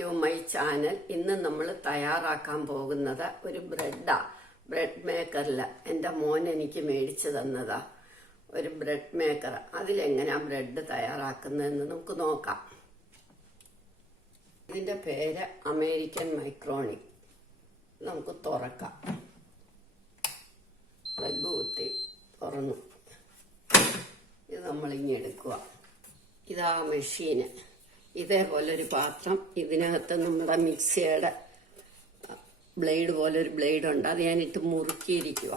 To my channel. ഇന്ന് നമ്മൾ തയ്യാറാക്കാൻ പോകുന്നത് ഒരു ബ്രെഡാ. ബ്രെഡ് മേക്കറിൽ എൻ്റെ മോൻ എനിക്ക് മേടിച്ചു തന്നതാ ഒരു ബ്രെഡ് മേക്കർ. അതിലെങ്ങനെയാ ബ്രെഡ് തയ്യാറാക്കുന്നതെന്ന് നമുക്ക് നോക്കാം. ഇതിൻ്റെ പേര് അമേരിക്കൻ മൈക്രോണിക്. നമുക്ക് തുറക്കാം. പ്ലഗ് കുത്തി തുറന്നു. ഇത് നമ്മളിങ്ങനെ എടുക്കുക. ഇതാ മെഷീന്. ഇതേപോലൊരു പാത്രം. ഇതിനകത്ത് നമ്മുടെ മിക്സിയുടെ ബ്ലേഡ് പോലൊരു ബ്ലേഡ് ഉണ്ട്. അത് ഞാനിട്ട് മുറുക്കിയിരിക്കുക.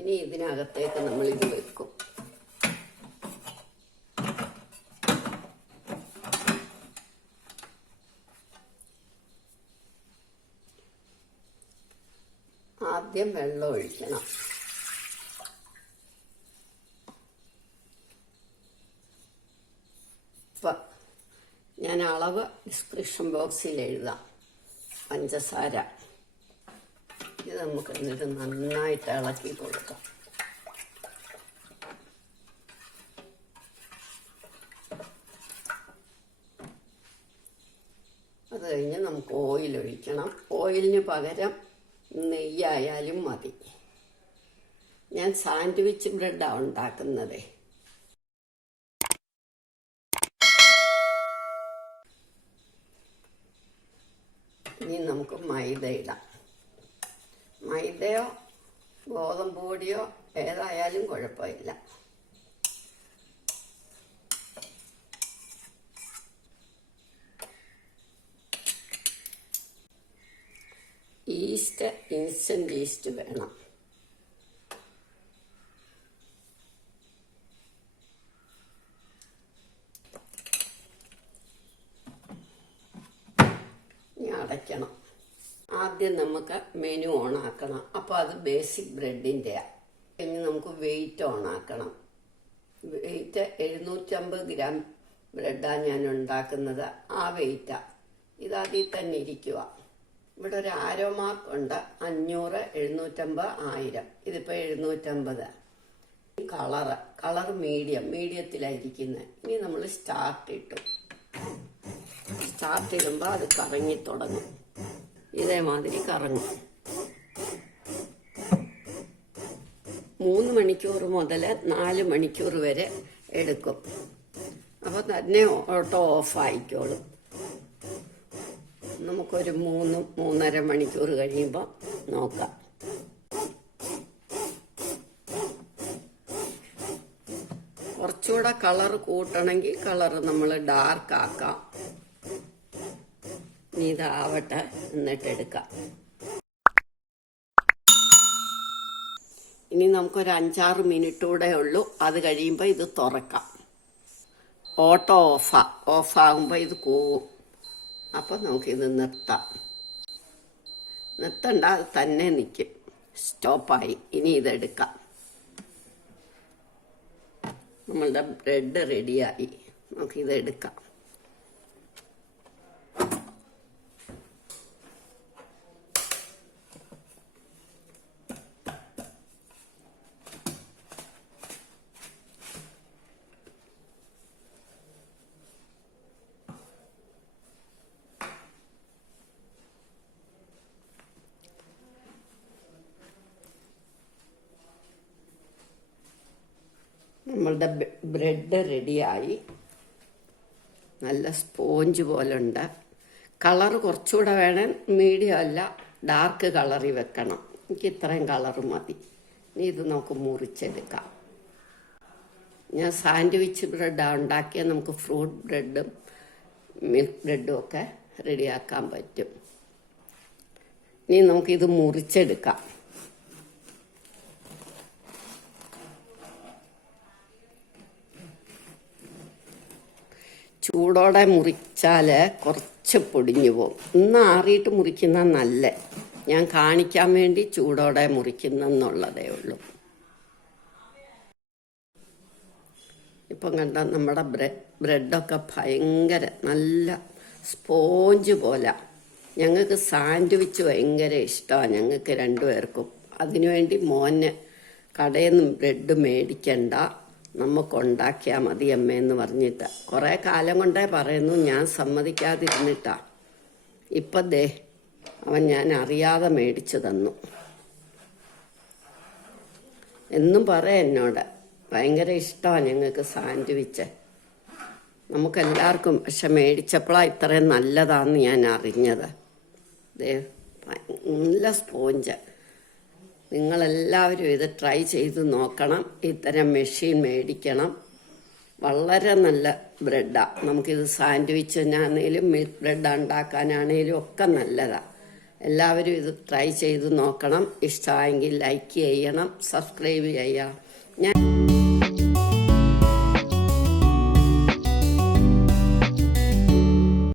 ഇനി ഇതിനകത്തേക്ക് നമ്മളിത് വെക്കും. ആദ്യം വെള്ളം ഒഴിക്കണം. ഞാൻ അളവ് ഡിസ്ക്രിപ്ഷൻ ബോക്സിൽ എഴുതാം. പഞ്ചസാര ഇത് നമുക്ക് എന്നിട്ട് നന്നായിട്ട് ഇളക്കി കൊടുക്കാം. അത് കഴിഞ്ഞ് നമുക്ക് ഓയിൽ ഒഴിക്കണം. ഓയിലിന് പകരം നെയ്യായാലും മതി. ഞാൻ സാൻഡ്വിച്ച് ബ്രെഡാണ് ഉണ്ടാക്കുന്നത്. ഇനി നമുക്ക് മൈദ ഇടാം. മൈദയോ ഗോതമ്പ് പൊടിയോ ഏതായാലും കുഴപ്പമില്ല. ഈസ്റ്റ് ഇൻസ്റ്റന്റ് ഈസ്റ്റ് വേണം. അടയ്ക്കണം. ആദ്യം നമുക്ക് മെനു ഓണാക്കണം. അപ്പോൾ അത് ബേസിക് ബ്രെഡിൻ്റെയാണ്. ഇനി നമുക്ക് വെയിറ്റ് ഓണാക്കണം. വെയിറ്റ് 750 ഗ്രാം ബ്രെഡാണ് ഞാൻ ഉണ്ടാക്കുന്നത്. ആ വെയിറ്റാണ്. ഇത് അതിൽ തന്നെ ഇരിക്കുക. ഇവിടെ ഒരു ആരോ മാർക്ക് ഉണ്ട്. 500, 750, 1000. ഇതിപ്പോൾ 750. കളറ് മീഡിയത്തിലായിരിക്കുന്നത്. ഇനി നമ്മൾ സ്റ്റാർട്ട് ഇട്ടു. സ്റ്റാർട്ട് ഇടുമ്പോൾ അത് കറങ്ങി തുടങ്ങും. ഇതേമാതിരി കറങ്ങും. 3 മണിക്കൂർ മുതൽ 4 മണിക്കൂർ വരെ എടുക്കും. അപ്പോൾ തന്നെ ഓട്ടോ ഓഫ് ആയിക്കോളും. നമുക്കൊരു 3-3.5 മണിക്കൂർ കഴിയുമ്പോൾ നോക്കാം. കുറച്ചുകൂടെ കളറ് കൂട്ടണമെങ്കിൽ കളറ് നമ്മൾ ഡാർക്ക് ആക്കാം. ഇനി ഇതാവട്ടെ, എന്നിട്ട് എടുക്കാം. ഇനി നമുക്കൊരു 5-6 മിനിറ്റ് കൂടെ ഉള്ളൂ. അത് കഴിയുമ്പോൾ ഇത് തുറക്കാം. ഓട്ടോ ഓഫാകുമ്പോൾ ഇത് കൂവും. അപ്പം നമുക്കിത് നിർത്താം. നിർത്തണ്ട, അത് തന്നെ നിൽക്കും. സ്റ്റോപ്പായി. ഇനി ഇതെടുക്കാം. നമ്മളുടെ ബ്രെഡ് റെഡിയായി. നമുക്കിതെടുക്കാം. നമ്മളുടെ ബ്രെഡ് റെഡിയായി. നല്ല സ്പോഞ്ച് പോലെ ഉണ്ട്. കളറ് കുറച്ചുകൂടെ വേണം. മീഡിയം അല്ല, ഡാർക്ക് കളറിൽ വെക്കണം. എനിക്ക് ഇത്രയും കളറ് മതി. ഇനി ഇത് നമുക്ക് മുറിച്ചെടുക്കാം. ഞാൻ സാൻഡ്വിച്ച് ബ്രെഡാണ് ഉണ്ടാക്കിയാൽ നമുക്ക് ഫ്രൂട്ട് ബ്രെഡും മിൽക്ക് ബ്രെഡും ഒക്കെ റെഡിയാക്കാൻ പറ്റും. ഇനി നമുക്കിത് മുറിച്ചെടുക്കാം. ചൂടോടെ മുറിച്ചാൽ കുറച്ച് പൊടിഞ്ഞു പോകും. ഇന്ന് ആറിയിട്ട് മുറിക്കുന്ന നല്ല. ഞാൻ കാണിക്കാൻ വേണ്ടി ചൂടോടെ മുറിക്കുന്നെന്നുള്ളതേ ഉള്ളൂ. ഇപ്പം കണ്ട നമ്മുടെ ബ്രെഡൊക്കെ ഭയങ്കര നല്ല സ്പോഞ്ച് പോലെ. ഞങ്ങൾക്ക് സാൻഡ്വിച്ച് ഭയങ്കര ഇഷ്ടമാണ്. ഞങ്ങൾക്ക് 2 പേർക്കും. അതിനുവേണ്ടി മോന് കടയിൽ നിന്ന് ബ്രെഡ് മേടിക്കണ്ട, നമുക്കുണ്ടാക്കിയാൽ മതി അമ്മയെന്ന് പറഞ്ഞിട്ട് കുറേ കാലം കൊണ്ടേ പറയുന്നു, ഞാൻ സമ്മതിക്കാതിരുന്നിട്ടാ. ഇപ്പം ദേ അവൻ ഞാൻ അറിയാതെ മേടിച്ചു തന്നു. എന്നും പറയാം എന്നോട്, ഭയങ്കര ഇഷ്ടമാണ് ഞങ്ങൾക്ക് സാൻഡ്വിച്ച്, നമുക്കെല്ലാവർക്കും. പക്ഷെ മേടിച്ചപ്പോഴാണ് ഇത്രയും നല്ലതാണെന്ന് ഞാൻ അറിഞ്ഞത്. ദേ നല്ല സ്പോഞ്ച്. നിങ്ങളെല്ലാവരും ഇത് ട്രൈ ചെയ്ത് നോക്കണം. ഇത്തരം മെഷീൻ മേടിക്കണം. വളരെ നല്ല ബ്രെഡാണ്. നമുക്കിത് സാൻഡ്വിച്ചിനാണേലും മിൽക്ക് ബ്രെഡ് ഉണ്ടാക്കാനാണേലും ഒക്കെ നല്ലതാണ്. എല്ലാവരും ഇത് ട്രൈ ചെയ്ത് നോക്കണം. ഇഷ്ടമായെങ്കിൽ ലൈക്ക് ചെയ്യണം, സബ്സ്ക്രൈബ് ചെയ്യാം. ഞാൻ